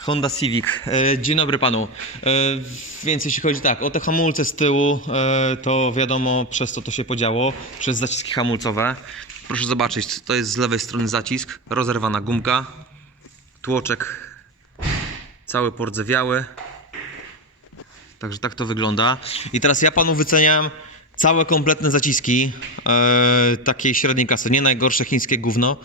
Honda Civic. E, Dzień dobry panu. E, Więc jeśli chodzi tak, o te hamulce z tyłu, e, to wiadomo przez co to się podziało, przez zaciski hamulcowe. Proszę zobaczyć, to jest z lewej strony zacisk, rozerwana gumka, tłoczek cały pordzewiały. Także tak to wygląda. I teraz ja panu wyceniam całe kompletne zaciski takiej średniej klasy. Nie najgorsze chińskie gówno,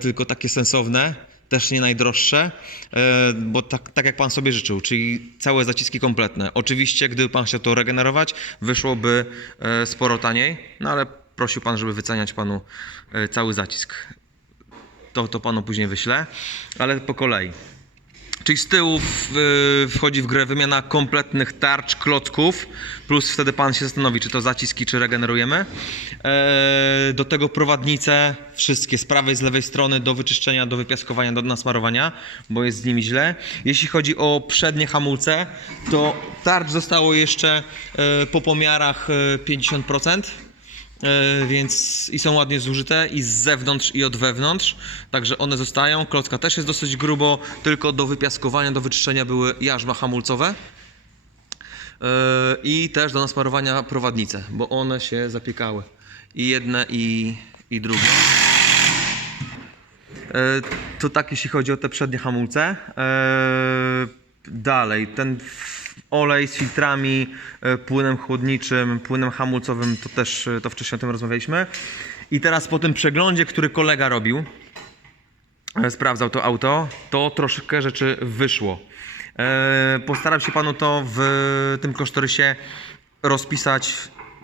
tylko takie sensowne, też nie najdroższe, e, bo tak, tak jak pan sobie życzył, czyli całe zaciski kompletne. Oczywiście, gdyby pan chciał to regenerować, wyszłoby e, sporo taniej, no ale prosił pan, żeby wyceniać panu e, cały zacisk. To, to panu później wyślę, ale po kolei. Czyli z tyłu y, wchodzi w grę wymiana kompletnych tarcz, klocków, plus wtedy pan się zastanowi, czy to zaciski, czy regenerujemy. E, do tego prowadnice, wszystkie z prawej, z lewej strony, do wyczyszczenia, do wypiaskowania, do nasmarowania, bo jest z nimi źle. Jeśli chodzi o przednie hamulce, to tarcz zostało jeszcze e, po pomiarach e, 50%. E, więc i są ładnie zużyte i z zewnątrz i od wewnątrz, także one zostają. Klocka też jest dosyć grubo, tylko do wypiaskowania, do wyczyszczenia były jarzma hamulcowe. E, I też do nasmarowania prowadnice, bo one się zapiekały. I jedne i, i drugie. E, To tak jeśli chodzi o te przednie hamulce. Dalej, ten olej z filtrami, e, płynem chłodniczym, płynem hamulcowym, to też e, to wcześniej o tym rozmawialiśmy. I teraz po tym przeglądzie, który kolega robił, e, sprawdzał to auto, to troszkę rzeczy wyszło. Postaram się panu to w tym kosztorysie rozpisać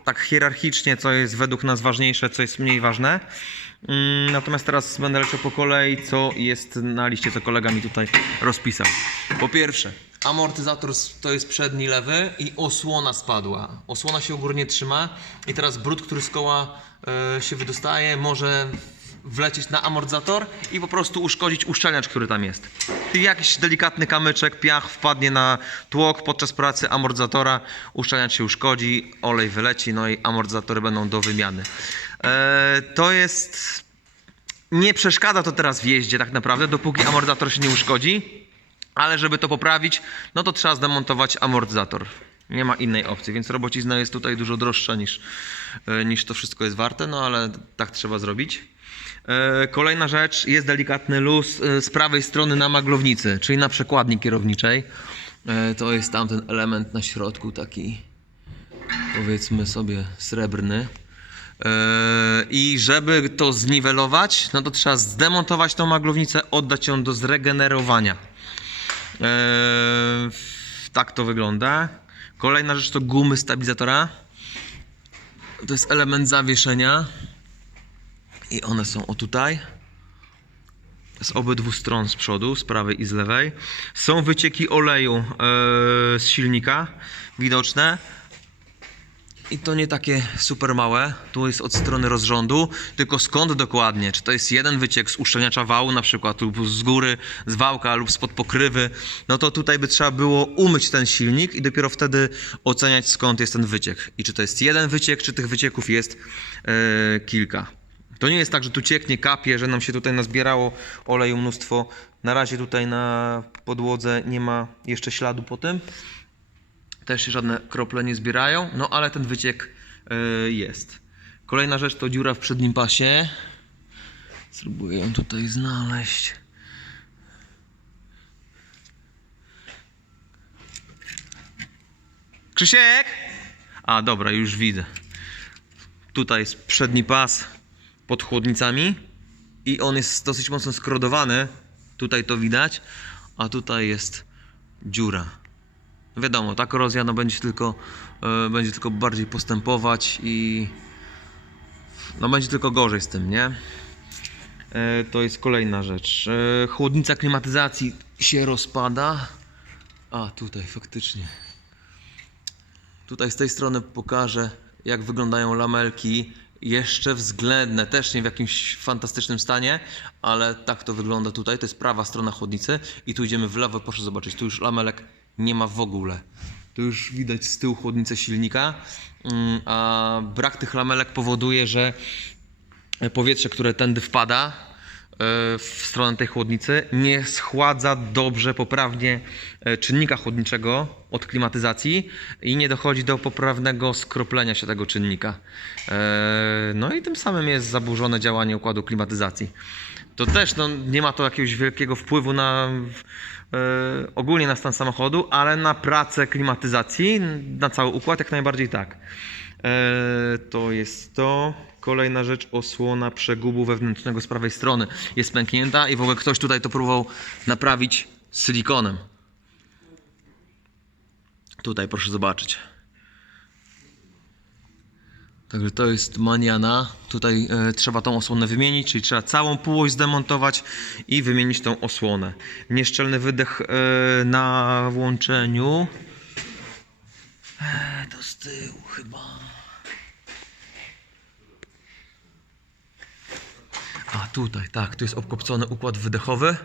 tak hierarchicznie, co jest według nas ważniejsze, co jest mniej ważne. Mm, Natomiast teraz będę leciał po kolei, co jest na liście, co kolega mi tutaj rozpisał. Po pierwsze, amortyzator to jest przedni lewy i osłona spadła. Osłona się u góry nie trzyma i teraz brud, który z koła e, się wydostaje, może wlecieć na amortyzator i po prostu uszkodzić uszczelniacz, który tam jest. Czyli jakiś delikatny kamyczek, piach wpadnie na tłok podczas pracy amortyzatora, uszczelniacz się uszkodzi, olej wyleci, no i amortyzatory będą do wymiany. E, to jest... Nie przeszkadza to teraz w jeździe tak naprawdę, dopóki amortyzator się nie uszkodzi, ale żeby to poprawić, no to trzeba zdemontować amortyzator. Nie ma innej opcji, więc robocizna jest tutaj dużo droższa niż, e, niż to wszystko jest warte, no ale tak trzeba zrobić. E, Kolejna rzecz, jest delikatny luz e, z prawej strony na maglownicy, czyli na przekładni kierowniczej. E, To jest tamten element na środku, taki powiedzmy sobie srebrny. I żeby to zniwelować, no to trzeba zdemontować tą maglownicę, oddać ją do zregenerowania. Tak to wygląda. Kolejna rzecz to gumy stabilizatora. To jest element zawieszenia. I one są o tutaj. Z obydwu stron z przodu, z prawej i z lewej. Są wycieki oleju e, z silnika widoczne. I to nie takie super małe. Tu jest od strony rozrządu. Tylko skąd dokładnie? Czy to jest jeden wyciek z uszczelniacza wału na przykład, lub z góry, z wałka, lub spod pokrywy? No to tutaj by trzeba było umyć ten silnik i dopiero wtedy oceniać skąd jest ten wyciek. I czy to jest jeden wyciek, czy tych wycieków jest e, kilka. To nie jest tak, że tu cieknie, kapie, że nam się tutaj nazbierało oleju mnóstwo. Na razie tutaj na podłodze nie ma jeszcze śladu po tym też się żadne krople nie zbierają, no ale ten wyciek y, jest. Kolejna rzecz to dziura w przednim pasie. Spróbuję ją tutaj znaleźć. Krzysiek! A dobra, już widzę. Tutaj jest przedni pas pod chłodnicami i on jest dosyć mocno skrodowany. Tutaj to widać, a tutaj jest dziura. Wiadomo, ta korozja no, będzie, tylko, e, będzie tylko bardziej postępować i no, będzie tylko gorzej z tym, nie? E, to jest kolejna rzecz. E, chłodnica klimatyzacji się rozpada. A, tutaj faktycznie. Tutaj z tej strony pokażę, jak wyglądają lamelki. Jeszcze względne, też nie w jakimś fantastycznym stanie, ale tak to wygląda tutaj. To jest prawa strona chłodnicy i tu idziemy w lewo, proszę zobaczyć, tu już lamelek nie ma w ogóle. Tu już widać z tyłu chłodnicę silnika, mm, a brak tych lamelek powoduje, że powietrze, które tędy wpada, w stronę tej chłodnicy, nie schładza dobrze, poprawnie e, czynnika chłodniczego od klimatyzacji i nie dochodzi do poprawnego skroplenia się tego czynnika. E, No i tym samym jest zaburzone działanie układu klimatyzacji. To też no, nie ma to jakiegoś wielkiego wpływu na e, ogólnie na stan samochodu, ale na pracę klimatyzacji, na cały układ jak najbardziej tak. To jest to. Kolejna rzecz, osłona przegubu wewnętrznego z prawej strony jest pęknięta i w ogóle ktoś tutaj to próbował naprawić silikonem. Tutaj proszę zobaczyć. Także to jest maniana. Tutaj e, trzeba tą osłonę wymienić, czyli trzeba całą półość zdemontować i wymienić tą osłonę. Nieszczelny wydech e, na włączeniu. E, to z tyłu chyba. A tutaj, tak, tu jest obkopcony układ wydechowy.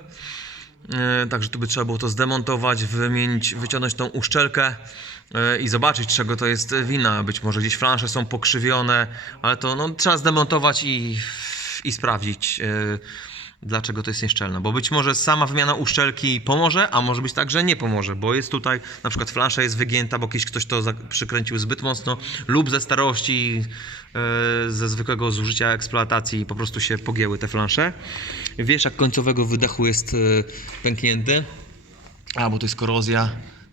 E, Także tu by trzeba było to zdemontować, wymienić, wyciągnąć tą uszczelkę e, i zobaczyć, czego to jest wina. Być może gdzieś flansze są pokrzywione, ale to no, trzeba zdemontować i, i sprawdzić, e, dlaczego to jest nieszczelne. Bo być może sama wymiana uszczelki pomoże, a może być tak, że nie pomoże, bo jest tutaj na przykład flansza jest wygięta, bo kiedyś ktoś to przykręcił zbyt mocno, lub ze starości, e, ze zwykłego zużycia eksploatacji po prostu się pogięły te flansze. Wieszak końcowego wydechu jest e, pęknięty. A, bo to jest korozja.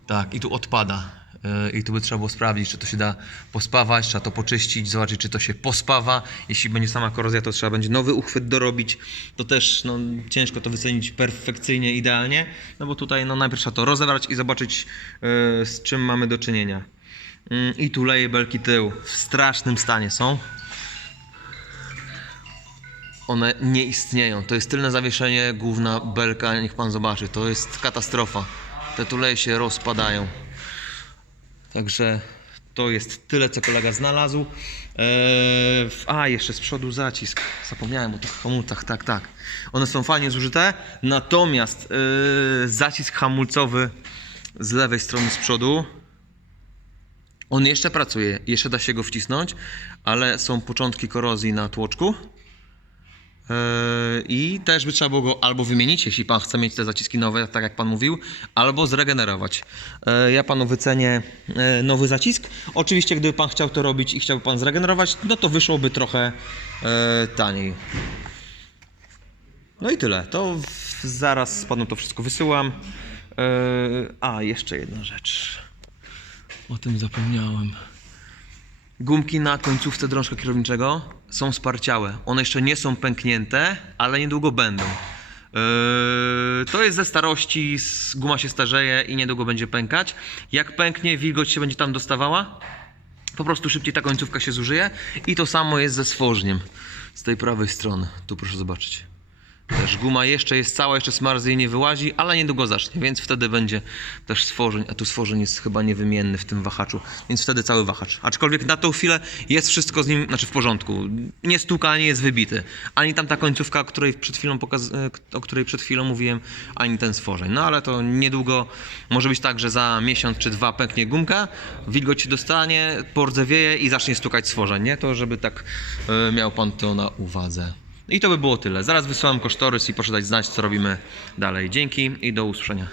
Tak, i tu odpada. E, I tu by trzeba było sprawdzić, czy to się da pospawać, trzeba to poczyścić, zobaczyć, czy to się pospawa. Jeśli będzie sama korozja, to trzeba będzie nowy uchwyt dorobić. To też no, ciężko to wycenić perfekcyjnie, idealnie, no bo tutaj no, najpierw trzeba to rozebrać i zobaczyć, e, z czym mamy do czynienia. Mm, I tu leje belki tył w strasznym stanie są one nie istnieją. To jest tylne zawieszenie, główna belka, niech pan zobaczy. To jest katastrofa. Te tuleje się rozpadają. Także to jest tyle, co kolega znalazł. Eee, a, jeszcze z przodu zacisk. Zapomniałem o tych hamulcach, tak, tak. One są fajnie zużyte, natomiast eee, zacisk hamulcowy z lewej strony z przodu on jeszcze pracuje, jeszcze da się go wcisnąć, ale są początki korozji na tłoczku. Yy, I też by trzeba było go albo wymienić, jeśli pan chce mieć te zaciski nowe, tak jak pan mówił, albo zregenerować. Yy, Ja panu wycenię yy, nowy zacisk. Oczywiście, gdyby pan chciał to robić i chciałby pan zregenerować, no to wyszłoby trochę taniej. No i tyle. To zaraz panu to wszystko wysyłam. A, jeszcze jedna rzecz. O tym zapomniałem. Gumki na końcówce drążka kierowniczego są sparciałe. One jeszcze nie są pęknięte, ale niedługo będą. Yy, to jest ze starości, guma się starzeje i niedługo będzie pękać. Jak pęknie, wilgoć się będzie tam dostawała, po prostu szybciej ta końcówka się zużyje. I to samo jest ze stworzeniem z tej prawej strony. Tu proszę zobaczyć. Też guma jeszcze jest cała, jeszcze smar z jej nie wyłazi, ale niedługo zacznie, więc wtedy będzie też stworzeń, a tu stworzeń jest chyba niewymienny w tym wahaczu, więc wtedy cały wahacz. Aczkolwiek na tą chwilę jest wszystko z nim, znaczy w porządku. Nie stuka, nie jest wybity. Ani tam ta końcówka, o której przed chwilą, pokaz- e, o której przed chwilą mówiłem, ani ten stworzeń. No ale to niedługo może być tak, że za miesiąc czy dwa pęknie gumka, wilgoć się dostanie, pordzewieje i zacznie stukać stworzeń, nie? To żeby tak e, miał pan to na uwadze. I to by było tyle. Zaraz wysyłam kosztorys i proszę dać znać, co robimy dalej. Dzięki i do usłyszenia.